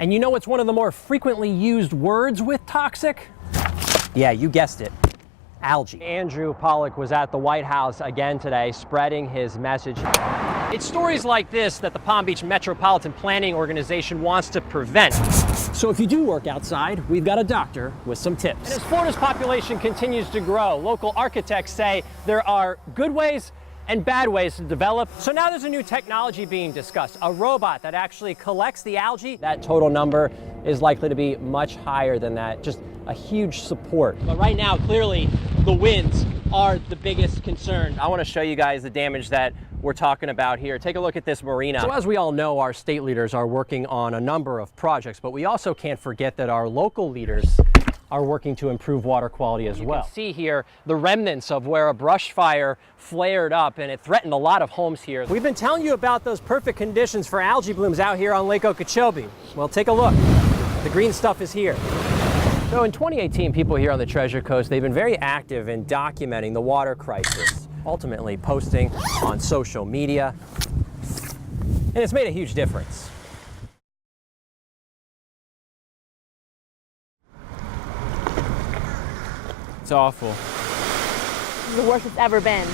And you know what's one of the more frequently used words with toxic? Yeah, you guessed it. Algae. Andrew Pollock was at the White House again today, spreading his message. It's stories like this that the Palm Beach Metropolitan Planning Organization wants to prevent. So if you do work outside, we've got a doctor with some tips. And as Florida's population continues to grow, local architects say there are good ways and bad ways to develop. So now there's a new technology being discussed, a robot that actually collects the algae. That total number is likely to be much higher than that, just a huge support. But right now, clearly, the winds are the biggest concern. I want to show you guys the damage that we're talking about here. Take a look at this marina. So as we all know, our state leaders are working on a number of projects, but we also can't forget that our local leaders are working to improve water quality as well. You can see here the remnants of where a brush fire flared up and it threatened a lot of homes here. We've been telling you about those perfect conditions for algae blooms out here on Lake Okeechobee. Well, take a look. The green stuff is here. So in 2018, people here on the Treasure Coast, they've been very active in documenting the water crisis, ultimately posting on social media, and it's made a huge difference. It's awful. The worst it's ever been.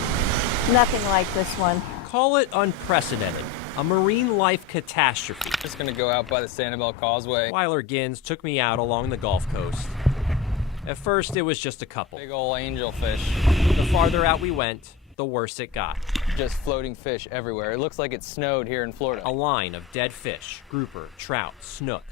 Nothing like this one. Call it unprecedented. A marine life catastrophe. Just gonna go out by the Sanibel Causeway. Weiler Gins took me out along the Gulf Coast. At first, it was just a couple. Big ol' angelfish. The farther out we went, the worse it got. Just floating fish everywhere. It looks like it snowed here in Florida. A line of dead fish, grouper, trout, snook.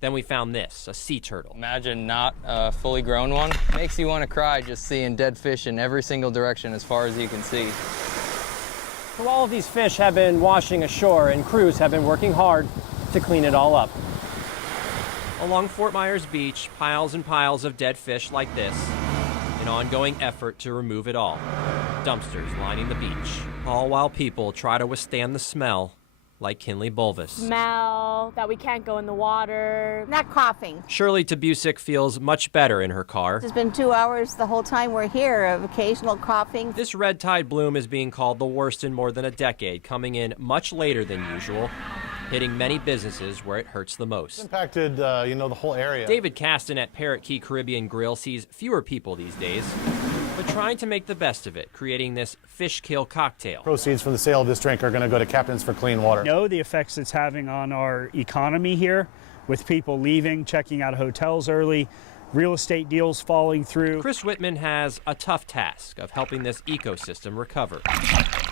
Then we found this, a sea turtle. Imagine not a fully grown one. Makes you want to cry just seeing dead fish in every single direction as far as you can see. So all of these fish have been washing ashore and crews have been working hard to clean it all up. Along Fort Myers Beach, piles and piles of dead fish like this. An ongoing effort to remove it all. Dumpsters lining the beach, all while people try to withstand the smell like Kinley Bulvis. Smell, that we can't go in the water. Not coughing. Shirley Tabusick feels much better in her car. It's been 2 hours the whole time we're here of occasional coughing. This red tide bloom is being called the worst in more than a decade, coming in much later than usual, hitting many businesses where it hurts the most. It's impacted, the whole area. David Caston at Parrot Key Caribbean Grill sees fewer people these days, but trying to make the best of it, creating this fish kill cocktail. Proceeds from the sale of this drink are going to go to Captains for Clean Water. Know the effects it's having on our economy here, with people leaving, checking out hotels early, real estate deals falling through. Chris Whitman has a tough task of helping this ecosystem recover.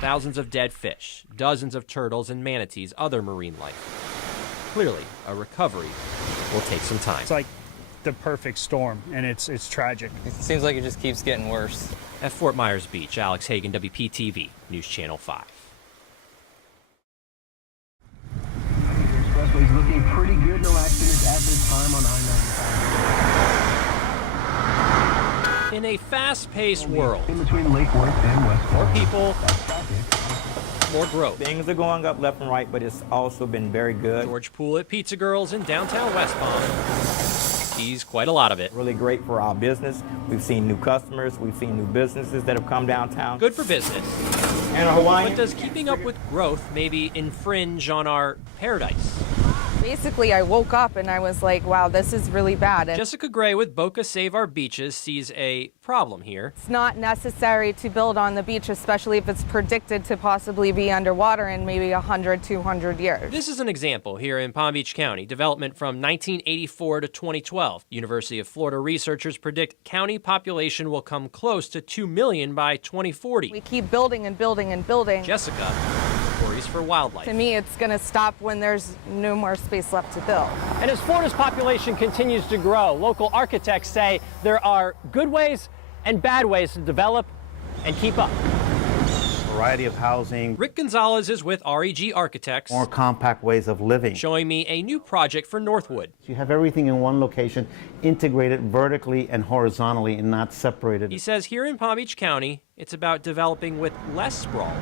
Thousands of dead fish, dozens of turtles and manatees, other marine life. Clearly, a recovery will take some time. It's like the perfect storm, and it's tragic. It seems like it just keeps getting worse. At Fort Myers Beach, Alex Hagan, WPTV, News Channel 5. Expressway's looking pretty good. No accidents at this time on I-95. In a fast-paced world, In between Lake Worth and West more Florida. people, more growth. Things are going up left and right, but it's also been very good. George Poole at Pizza Girls in downtown West Palm sees quite a lot of it. Really great for our business. We've seen new customers. We've seen new businesses that have come downtown. Good for business. And a Hawaiian. But does keeping up with growth maybe infringe on our paradise? Basically, I woke up and I was like, wow, this is really bad. And Jessica Gray with Boca Save Our Beaches sees a problem here. it's not necessary to build on the beach, especially if it's predicted to possibly be underwater in maybe 100, 200 years. This is an example here in Palm Beach County, development from 1984 to 2012. University of Florida researchers predict county population will come close to 2 million by 2040. We keep building and building and building. Jessica worries for wildlife. To me, it's going to stop when there's no more space left to build. And as Florida's population continues to grow, local architects say there are good ways and bad ways to develop and keep up. Variety of housing, Rick Gonzalez is with REG Architects, more compact ways of living. showing me a new project for Northwood. You have everything in one location, integrated vertically and horizontally and not separated. He says here in Palm Beach County, it's about developing with less sprawl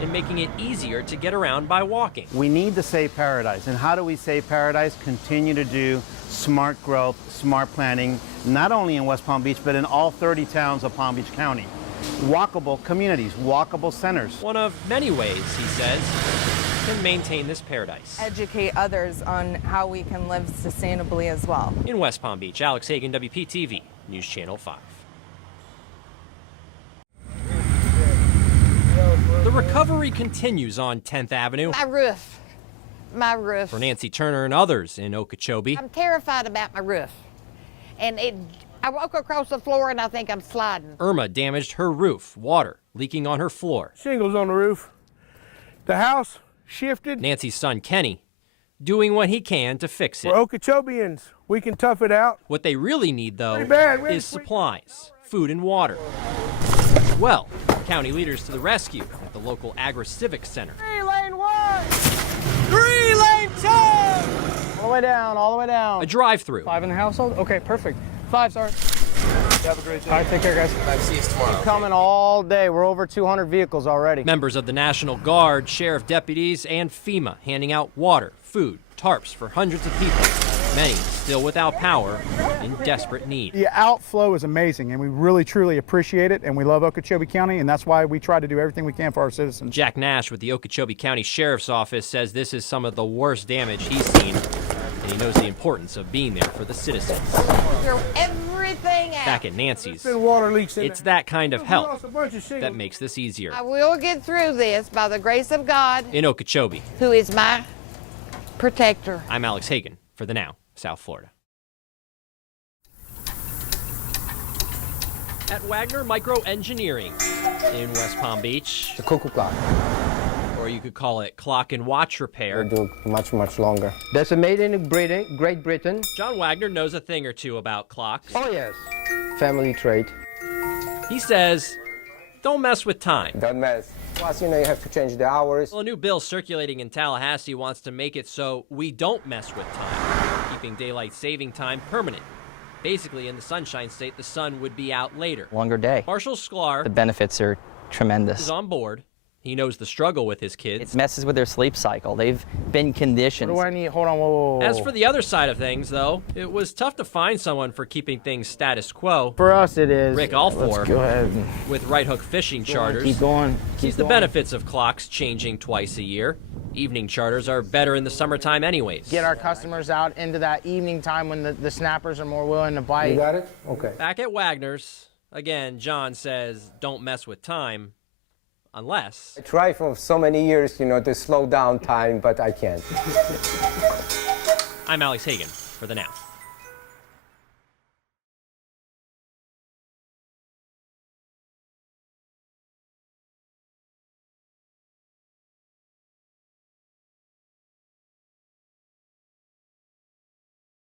and making it easier to get around by walking. We need to save paradise. And how do we save paradise? Continue to do smart growth, smart planning, not only in West Palm Beach, but in all 30 towns of Palm Beach County. Walkable communities, walkable centers. One of many ways, he says, can maintain this paradise. Educate others on how we can live sustainably as well. In West Palm Beach, Alex Hagan, WPTV, News Channel 5. The recovery continues on 10th Avenue. My roof. For Nancy Turner and others in Okeechobee. I'm terrified about my roof. And I walk across the floor and I think I'm sliding. Irma damaged her roof, water leaking on her floor. Shingles on the roof. The house shifted. Nancy's son, Kenny, doing what he can to fix it. We're Okeechobeans. We can tough it out. What they really need, though, is pretty supplies, food and water. Well, county leaders to the rescue at the local Agri-Civic Center. 3-lane 1! 3-lane 2! All the way down, all the way down. A drive-through. 5 in the household? Okay, perfect. 5, sorry. Have a great day. All right, take care, guys. See you tomorrow. Coming all day. We're over 200 vehicles already. Members of the National Guard, sheriff deputies, and FEMA handing out water, food, tarps for hundreds of people. Many still without power, in desperate need. The outflow is amazing, and we really, truly appreciate it, and we love Okeechobee County, and that's why we try to do everything we can for our citizens. Jack Nash with the Okeechobee County Sheriff's Office says this is some of the worst damage he's seen, and he knows the importance of being there for the citizens. Throw everything out. Back at Nancy's, Water leaks in it's that kind of help that makes this easier. I will get through this by the grace of God, In Okeechobee, who is my protector. I'm Alex Hagan for The Now, South Florida. At Wagner Micro Engineering in West Palm Beach, The cuckoo clock. or you could call it clock and watch repair. Do much longer. That's made in Great Britain. John Wagner knows a thing or two about clocks. Oh yes, family trait. He says, don't mess with time. Don't mess. Plus, you have to change the hours. Well, a new bill circulating in Tallahassee wants to make it so we don't mess with time, keeping daylight saving time permanent. Basically, in the Sunshine State, the sun would be out later. Longer day. Marshall Sklar The benefits are tremendous. is on board. He knows the struggle with his kids. It messes with their sleep cycle. They've been conditioned. What do I need? Hold on, whoa. As for the other side of things, though, it was tough to find someone for keeping things status quo. For us, it is. Rick Alfor, Let's go ahead. with Right Hook Fishing Charters, Keep going. sees the benefits of clocks changing twice a year. Evening charters are better in the summertime anyways. Get our customers out into that evening time when the snappers are more willing to bite. You got it? Okay. Back at Wagner's, again, John says don't mess with time unless... I try for so many years, to slow down time, but I can't. I'm Alex Hagan for The Now.